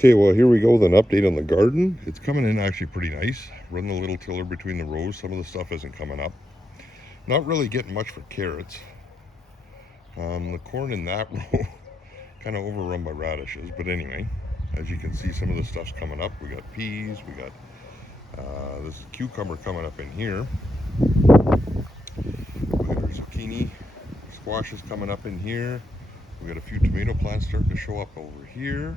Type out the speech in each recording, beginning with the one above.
Okay, well, here we go with an update on the garden. It's coming in actually pretty nice. Run the little tiller between the rows. Some of the stuff isn't coming up. Not really getting much for carrots. The corn in that row kind of overrun by radishes. But anyway, as you can see, some of the stuff's coming up. We got peas. We got this cucumber coming up in here. We got our zucchini. Squash is coming up in here. We got a few tomato plants starting to show up over here.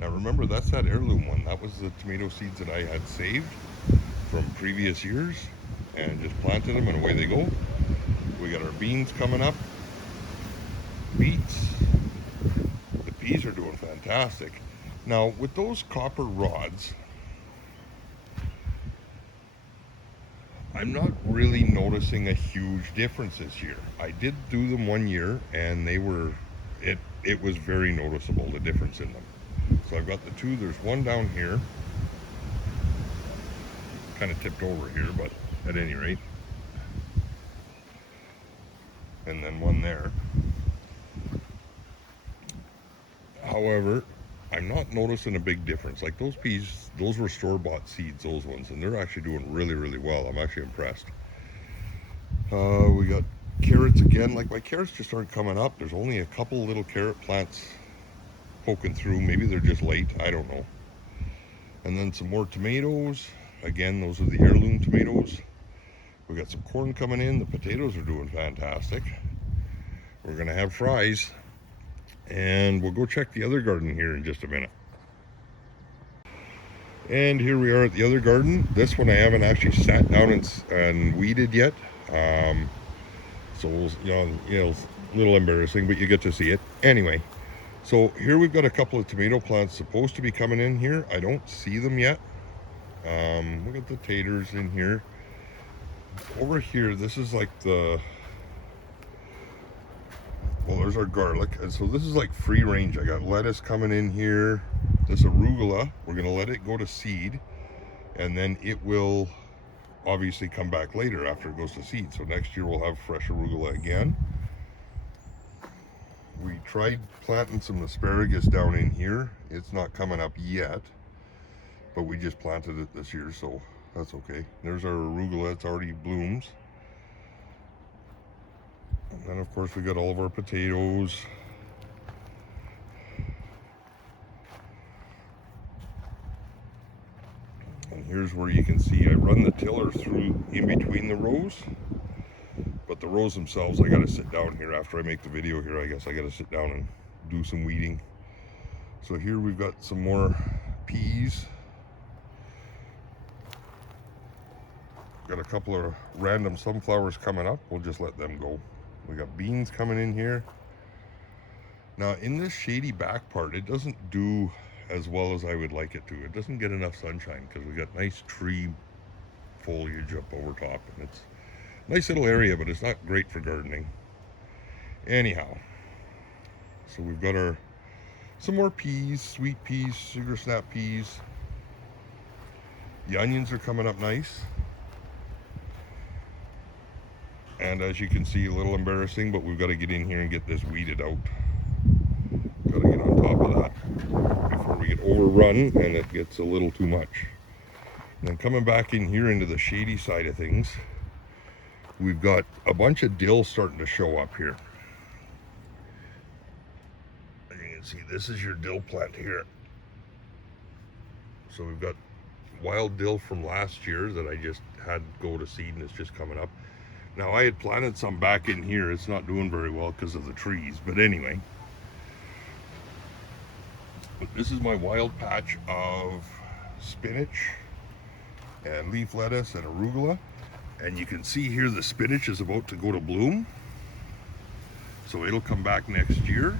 Now remember, that's that heirloom one. That was the tomato seeds that I had saved from previous years and just planted them and away they go. We got our beans coming up, beets. The peas are doing fantastic. Now with those copper rods, I'm not really noticing a huge difference this year. I did do them one year and they were, it was very noticeable, the difference in them. So I've got the two. There's one down here, kind of tipped over here, but at any rate, and then one there. However, I'm not noticing a big difference. Like those peas, those were store-bought seeds, those ones, and they're actually doing really, really well. I'm actually impressed. We got carrots again. Like my carrots just aren't coming up. There's only a couple little carrot plants poking through. Maybe they're just late, I don't know. And then some more tomatoes. Again, those are the heirloom tomatoes. We got some corn coming in. The potatoes are doing fantastic. We're gonna have fries, and we'll go check the other garden here in just a minute. And here we are at the other garden. This one I haven't actually sat down and weeded yet. So you know, a little embarrassing, but you get to see it anyway. So here we've got a couple of tomato plants supposed to be coming in here. I don't see them yet. Look at the taters in here. Over here, this is like well, there's our garlic. And so this is like free range. I got lettuce coming in here. This arugula, we're gonna let it go to seed. And then it will obviously come back later after it goes to seed. So next year we'll have fresh arugula again. We tried planting some asparagus down in here. It's not coming up yet, but we just planted it this year, so that's okay. There's our arugula, it's already blooms. And then of course we got all of our potatoes. And here's where you can see I run the tiller through in between the rows. But the rows themselves, I gotta sit down here after I make the video here. I guess I gotta sit down and do some weeding. So here we've got some more peas. Got a couple of random sunflowers coming up. We'll just let them go. We got beans coming in here. Now in this shady back part, it doesn't do as well as I would like it to. It doesn't get enough sunshine because we got nice tree foliage up over top, and it's nice little area, but it's not great for gardening. Anyhow, so we've got some more peas, sweet peas, sugar snap peas. The onions are coming up nice. And as you can see, a little embarrassing, but we've got to get in here and get this weeded out. Got to get on top of that before we get overrun and it gets a little too much. And then coming back in here into the shady side of things, we've got a bunch of dill starting to show up here. And you can see this is your dill plant here. So we've got wild dill from last year that I just had go to seed, and it's just coming up. Now I had planted some back in here. It's not doing very well because of the trees, but anyway. This is my wild patch of spinach and leaf lettuce and arugula. And you can see here the spinach is about to go to bloom. So it'll come back next year.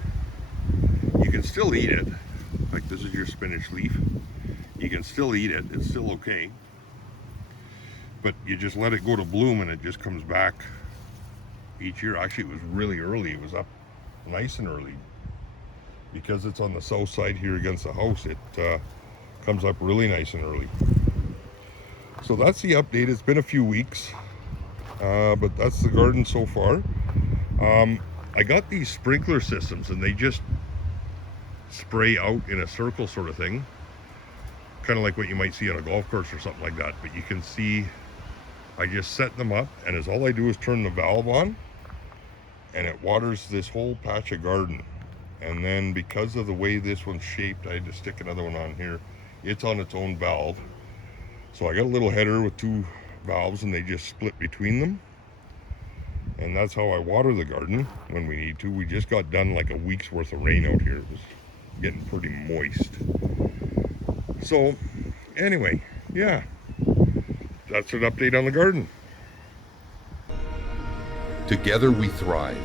You can still eat it. Like this is your spinach leaf. You can still eat it, it's still okay. But you just let it go to bloom and it just comes back each year. Actually, it was really early. It was up nice and early. Because it's on the south side here against the house, it comes up really nice and early. So that's the update. It's been a few weeks, but that's the garden so far. I got these sprinkler systems and they just spray out in a circle sort of thing, kind of like what you might see on a golf course or something like that. But you can see I just set them up, and as all I do is turn the valve on, and it waters this whole patch of garden. And then because of the way this one's shaped, I had to stick another one on here. It's on its own valve. So I got a little header with 2 valves, and they just split between them. And that's how I water the garden when we need to. We just got done like a week's worth of rain out here. It was getting pretty moist. So anyway, yeah, that's an update on the garden. Together we thrive.